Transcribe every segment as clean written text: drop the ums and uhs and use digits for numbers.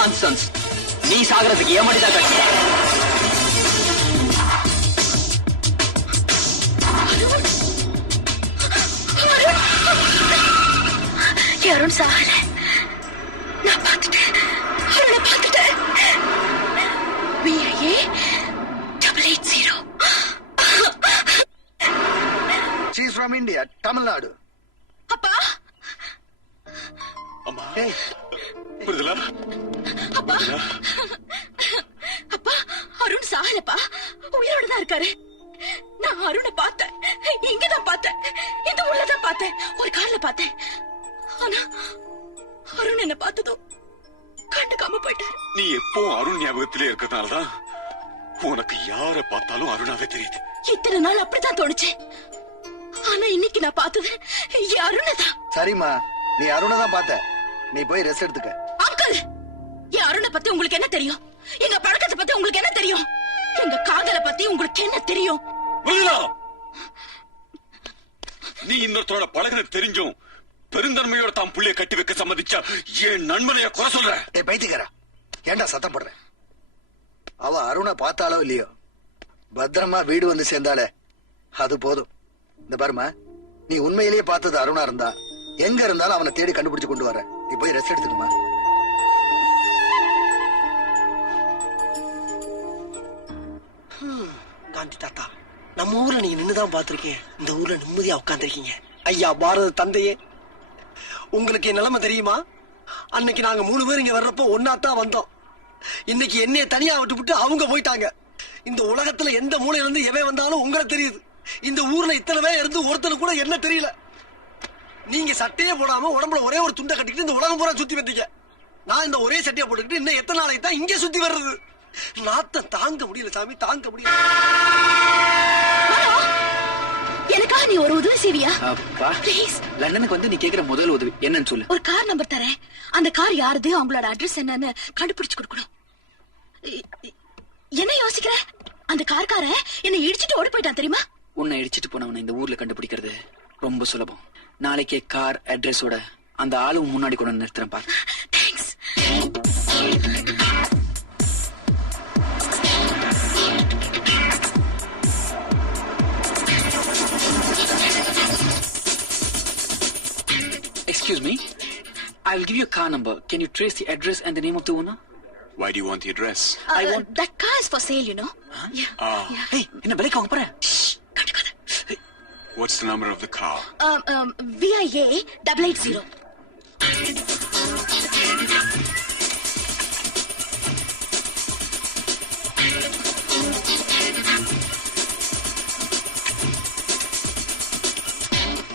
Nonsense. நீ சாகிறதுக்கு ஏமாடிதான் கட்சி. அருண் சாகல. நான் பார்த்துட்டேன். அருணை பார்த்துட்டேன். VIA 880. She is from India, Tamil Nadu. அப்பா அம்மா Hey, புரியுதுல? அப்பா அப்பா அருண் சாகலப்பா, உயிரோட தான் இருக்காரு. நான் அருணை பார்த்தேன். இங்கதான் பார்த்தேன், இந்த ஊர்லதான் பார்த்தேன், ஒரு கார்ல பார்த்தேன். ஆனா அருண் என்ன பார்த்ததும் கண்டுக்காம போயிட்டாரு. நீ எப்போ அருண் ஞாபகத்திலே இருக்கிறதுனாலதான் உனக்கு யார பார்த்தாலும் அருணாவே தெரியுது. இத்தனை நாள் அப்படித்தான் தோணுச்சு. ஆனா இன்னைக்கு நான் பார்த்தது என் அருணை தான். சரிம்மா, நீ அருணை தான் பார்த்த. நீ போய் ரெஸ்ட் எடுத்துக்க. அங்கிள், என் அருணை பத்தி உங்களுக்கு என்ன தெரியும்? எங்க பழக்கத்தை பத்தி உங்களுக்கு என்ன தெரியும்? எங்க காதலை பத்தி உங்களுக்கு என்ன தெரியும்? புரியுதா? நீ இன்னொருத்தரோட பழகுறது தெரிஞ்சும் பெருந்தன்மையோட தாம் புள்ளைய கட்டி வைக்க சம்மதிச்சா என் நண்பனைய குறை சொல்ற. ஏய் பைத்தியக்காரா, ஏன்டா சத்தம் போடுற? அவ அருணை பார்த்தாலோ இல்லையோ, பத்திரமா வீடு வந்து சேர்ந்தாலே அது போதும். இந்த பாருமா, நீ உண்மையிலேயே பார்த்தது அருணா இருந்தா எங்க இருந்தாலும் அவனை தேடி கண்டுபிடிச்சு கொண்டு வர. நீ போய் ரெஸ்ட் எடுத்துக்கமா. காந்தி தாத்தா, நம்ம ஊர்ல நீங்க நின்னுதான் பாத்திருக்கீங்க. இந்த ஊர்ல நிம்மதியா உட்காந்துருக்கீங்க. ஐயா பாரத தந்தையே, உங்களுக்கு என் நிலைமை தெரியுமா? அன்னைக்கு நாங்க 3 பேர் இங்க வர்றப்போ ஒன்னாத்தான் வந்தோம். இன்னைக்கு என்னைய தனியா விட்டுவிட்டு அவங்க போயிட்டாங்க. இந்த உலகத்துல எந்த மூலையில இருந்து எவன் வந்தாலும் உங்களை தெரியுது. இந்த ஊர்ல இத்தனை பேர் இருந்து ஒருத்தனு கூட என்ன தெரியல. நீங்க சட்டையே போடாம உடம்புல ஒரே ஒரு துண்டை கட்டிக்கிட்டு இந்த உலகம் பூரா சுத்தி வந்தீங்க. நான் இந்த ஒரே சட்டையை போட்டுக்கிட்டு இன்னும் எத்தனை நாளைக்கு தான் இங்கே சுத்தி வர்றது? நாத்தம் தாங்க முடியல சாமி, தாங்க முடியல. எனக்காக நீ ஒரு உதவி செய்வியா? ப்ளீஸ். லண்டனுக்கு வந்து நீ கேக்குற முதல் உதவி என்னன்னு சொல்லு. ஒரு கார் நம்பர் தரேன். அந்த கார் யாருது, அவங்களோட அட்ரஸ் என்னன்னு கண்டுபிடிச்சு கொடுக்கணும். என்ன யோசிக்கிற? அந்த கார்காரன் என்னை இடிச்சிட்டு ஓடி போயிட்டான் தெரியுமா? உன்னை இடிச்சிட்டு போனவனை இந்த ஊர்ல கண்டுபிடிக்கிறது ரொம்ப சுலபம். நாளைக்கே கார் அட்ரஸோட அந்த ஆளு முன்னாடி கொண்டு வந்து நிறுத்துறேன் பாரு. Thanks. Excuse me, I will give you a car number. Can you trace the address and the name of the owner? Why do you want the address? I want that car is for sale, you know. Yeah. Hey, என்ன விலைக்கு வாங்க போற? கண்டுக்காத. What's the number of the car? VIA 880.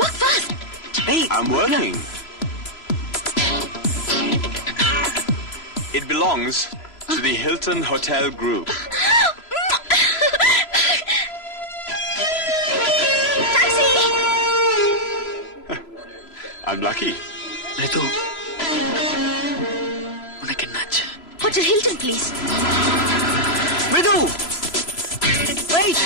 Work fast. Hey, I'm working. It belongs to the Hilton Hotel Group. Taxi. I'm lucky. Ritu, உனக்கு என்னாச்சு? Hotel Hilton, please. Ritu, wait.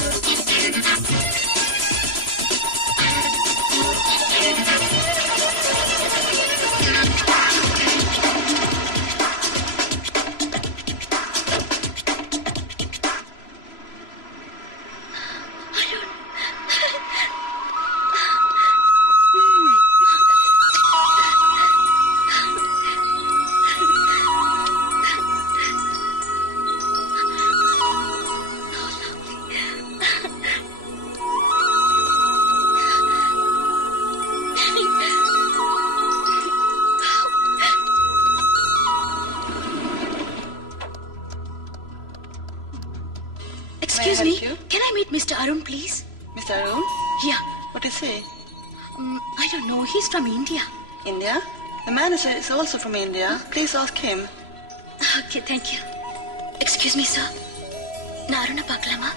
Excuse me. Can I meet Mr. Arun, please? Mr. Arun? Yeah. What is he? I don't know. He's from India. India? The manager is also from India. Please ask him. Okay, thank you. Excuse me, sir. நான் அருணை பார்க்கலாமா?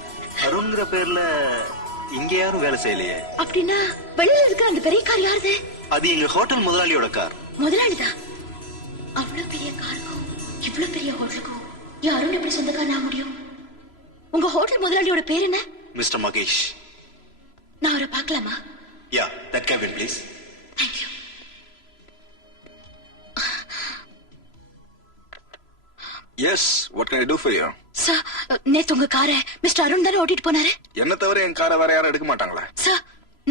அருண்ங்கிற பேர்ல இங்க யாரும் வேலை செய்யலையே. அப்படின்னா வெளியில இருக்கிற அந்த பெரிய கார் யாருது? அது எங்க ஹோட்டல் முதலாளியோட கார். முதலாளிதான். அவ்வளவு பெரிய காருக்கும் இவ்வளவு பெரிய ஹோட்டலுக்கும் யாரும் எப்படி சொந்தக்காரன் ஆக முடியும்? உங்க ஹோட்டல் முதலாளியோட பேர் என்ன? மிஸ்டர் மகேஷ். நான் அவரை பார்க்கலாமா? Yeah, that cabin please. Thank you. Yes what can I do for you? Sir, நேத்து உங்க காரை மிஸ்டர் அருண் தானே ஓட்டிட்டு போனாரு? என்ன தவிர என் காரை வேற யாரும் எடுக்க மாட்டாங்களா? சார்,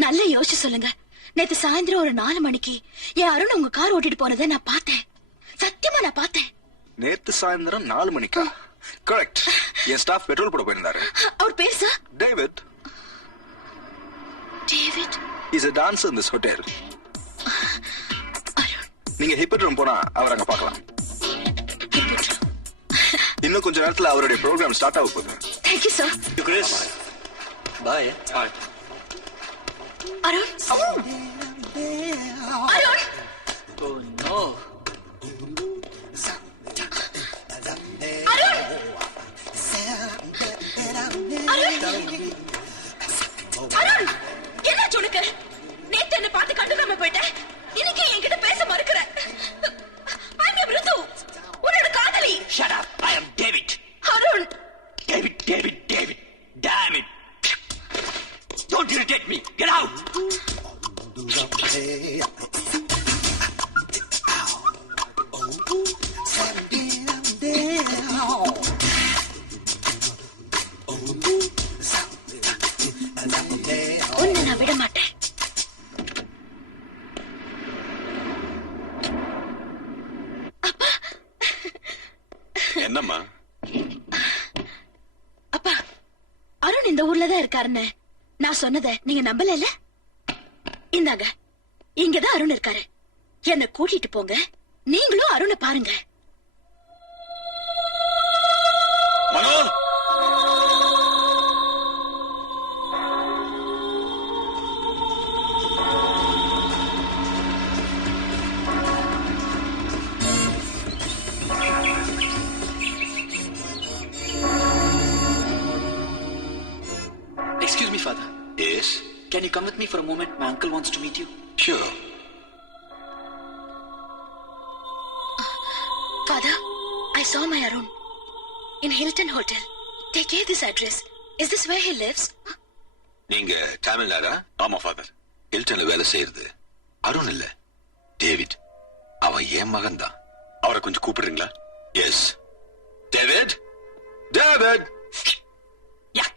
நல்லா யோசிச்சு சொல்லுங்க. நேத்து சாயந்தரம் ஒரு 4 மணிக்கு என் அருண் உங்க கார் ஓட்டிட்டு போனதை நான் பார்த்தேன். சத்தியமா நான் பார்த்தேன். நேத்து சாயந்தரம் 4 மணிக்கா? கரெக்ட். என் ஸ்டாஃப் பெட்ரோல் போட போயிருந்தாரு. அவர் பேர் sir? David. David is a dancer in this hotel. Arun. நீங்க ஹிப்பட்ரோம் போனா அவர் அங்க பார்க்கலாம். இன்னும் கொஞ்ச நேரத்துல அவருடைய ப்ரோக்ராம் ஸ்டார்ட் ஆக போகுது. Thank you sir. Chris bye. Arun. Arun. Oh no. Arun. Arun. Arun, என்னாச்சு உனக்கு? நேத்து என்ன பார்த்து கண்டுக்காம போயிட்டேன். இன்னைக்கு என்கிட்ட பேச மறுக்கிற. I'm மிருது, உன்னோட காதலி. Shut up. I am David. Arun. David. Damn it. Don't irritate me. Get out. உன்னை நான் விட மாட்டேன். என்னம்மா? அப்பா, அருண் இந்த ஊர்ல தான் இருக்காருன்னு நான் சொன்னதை நீங்க நம்பல? இந்தாங்க, இங்கதான் அருண் இருக்காரு. என்ன கூட்டிட்டு போங்க, நீங்களும் அருணை பாருங்க. மனோ, Excuse me, father. Yes. Can you come with me for a moment? My uncle wants to meet you. Sure. Father, I saw my Arun in Hilton Hotel. They gave this address. Is this where he lives? நீங்க தமிழ்நாடா? ஆமா father. ஹில்டன்ல வேலை செய்யறது அருண் இல்ல, David. அவன் என் மகன் தான். அவரை கொஞ்சம் கூப்பிடுறீங்களா? எஸ். David, David. Yeah.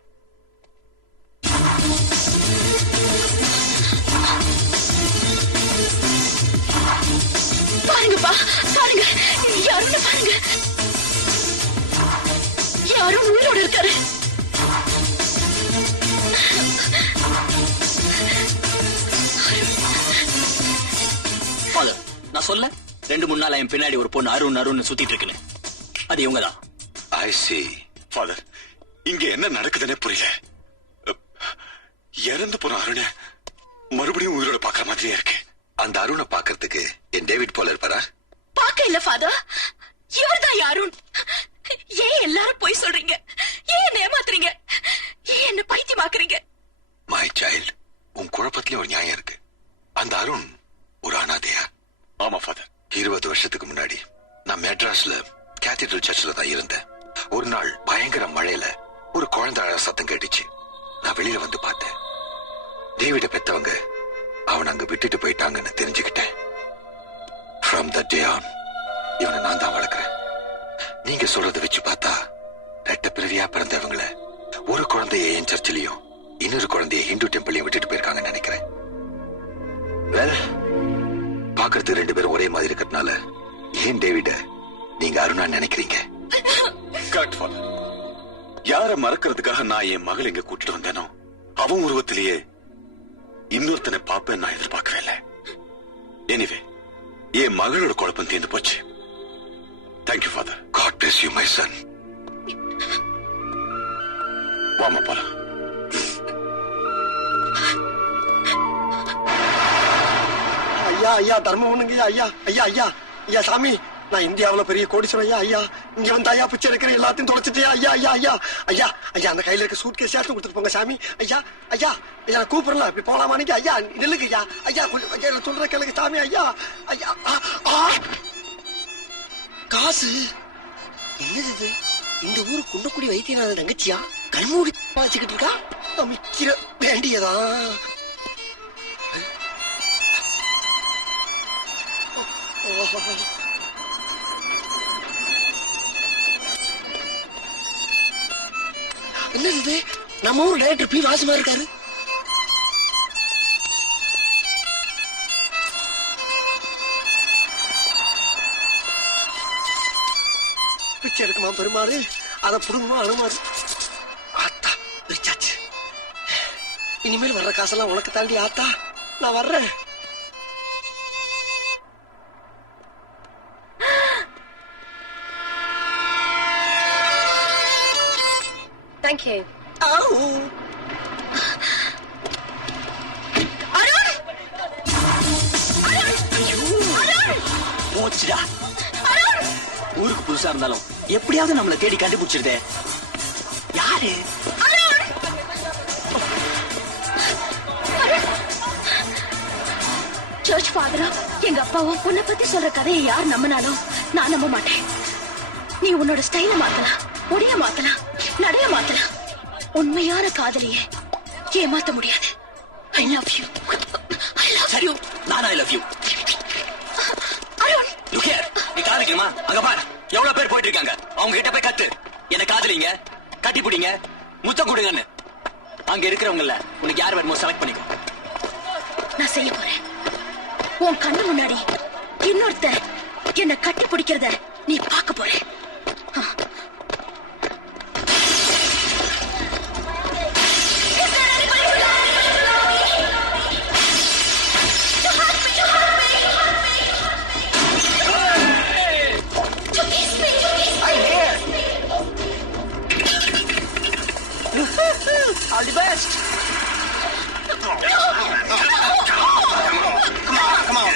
பாருங்கப்பா, பாருங்க, அருணை பாருங்க. அருண் உயிரோட இருக்காரு. Father, நான் சொல்ல 2-3 நாளா என் பின்னாடி ஒரு பொண்ணு அருண் சுத்திட்டு இருக்குன்னு. அது இவங்கதான். I see. ஃபாதர், இங்க என்ன நடக்குதுன்னே புரியல. இறந்து போன அருணை மறுபடியும் உயிரோட பாக்குற மாதிரியே இருக்கு. அந்த அருணை பாக்குறதுக்கு என் டேவிட் போல இருப்பாரா? பாக்க இல்ல ஃபாதர், இவர்தான் அருண். ஏன் எல்லாரும் போய் சொல்றீங்க? ஏன் என்ன ஏமாத்துறீங்க? ஏன் என்ன பைத்தியமாக்குறீங்க? மை சைல்ட், உன் குழப்பத்திலே ஒரு நியாயம் இருக்கு. அந்த அருண் ஒரு அனாதையா? ஆமா ஃபாதர். 20 வருஷத்துக்கு முன்னாடி நான் மெட்ராஸ்ல கேத்தீட்ரல் சர்ச்சில் தான் இருந்தேன். ஒரு நாள் பயங்கர மழையில ஒரு குழந்தை அழ சத்தம் கேட்டுச்சு. நான் வெளியில வந்து பார்த்தேன். டேவிட பெத்தவங்க அவன் அங்க விட்டுட்டு போயிட்டாங்கன்னு தெரிஞ்சுக்கிட்டேன். From that day on, இவனை நான் தான் வளர்க்கிறேன். நீங்க சொல்றத வச்சு பார்த்தா ரெட்ட பிறவியா பிறந்தவங்கள ஒரு குழந்தைய என் சர்ச்சிலையும் இன்னொரு குழந்தைய ஹிந்து டெம்பிளையும் விட்டுட்டு போயிருக்காங்கன்னு நினைக்கிறேன். வேற பாக்குறது 2 பேரும் ஒரே மாதிரி இருக்கிறதுனால ஏன் டேவிட நீங்க அருணா நினைக்கிறீங்க? Correct father. யார மறக்கிறதுக்காக நான் என் மகள் இங்க கூட்டிட்டு வந்தேனோ அவன் உருவத்திலேயே இன்னொருத்தனை பாப்பேன் நான் எதிர்பார்க்கவே இல்லை. எனிவே, என் மகளோட குழப்பம் தீர்ந்து போச்சு. Thank you father. God bless you, my son. வாமா போலாம். ஐயா தர்மம் பண்ணுங்க ஐயா சாமி, நான் இந்தியாவுல பெரிய கோடீஸ்வரன் ஐயா. இங்க வந்து ஐயா பிச்சை எடுக்கிற எல்லாத்தையும் தொலைச்சிட்டியா ஐயா. அந்த கையில இருக்க சூட் கேஸ் யாரும் கொடுத்துட்டு போங்க சாமி. ஐயா நான் கூப்பிடல, இப்ப போலாமா நீங்க? ஐயா நில்லுங்க ஐயா கொஞ்சம் சொல்ற கேளுங்க சாமி. ஐயா காசு என்னது? இந்த ஊரு குண்டக்குடி வைத்தியநாத தங்கச்சியா கண்மூடி வச்சுக்கிட்டு இருக்கா? மிக்கிற வேண்டியதா? என்ன இது நம்ம ஊர் டைரக்டர் பி வாசுமா இருக்காரு. பிச்சை எடுக்குமா பெருமாறு, அதை புடுங்குமா அனுமாரு. ஆத்தா பிரிச்சாச்சு. இனிமேல் வர்ற காசெல்லாம் உனக்கு தாண்டி ஆத்தா. நான் வர்றேன். Thank you. போச்சுடா. ஊருக்கு புதுசா இருந்தாலும் எப்படியாவது நம்மள தேடி கண்டுபிடிச்சிருதே. யாரு? சர்ச் ஃபாதரும் எங்க அப்பாவும் உன்னை பத்தி சொல்ற கதையை யார் நம்பினாலும் நான் நம்ப மாட்டேன். நீ உன்னோட ஸ்டைல மாத்தலாம், முடிய மாத்தலாம், நடைய மாத்தலாம். உண்மையான காதலிய ஏமாத்த முடியாது. I love you. I love you. நான் I love you. Arun, Look here. நீ காதலிக்கணுமா? அங்க பாரு, எவ்வளவு பேர் போயிட்டு இருக்காங்க. அவங்க கிட்ட போய் கத்து, என்ன காதலிங்க, கட்டி பிடிங்க, முத்தம் கொடுங்கன்னு. அங்க இருக்கிறவங்கள உனக்கு யார் வேணுமோ செலக்ட் பண்ணிக்கோ. நான் செய்ய போறேன். உன் கண்ணு முன்னாடி இன்னொருத்த என்ன கட்டி பிடிக்கிறத நீ பார்க்க போற. All the best. Come on.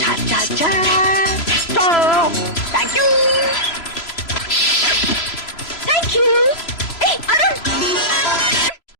Cha cha cha.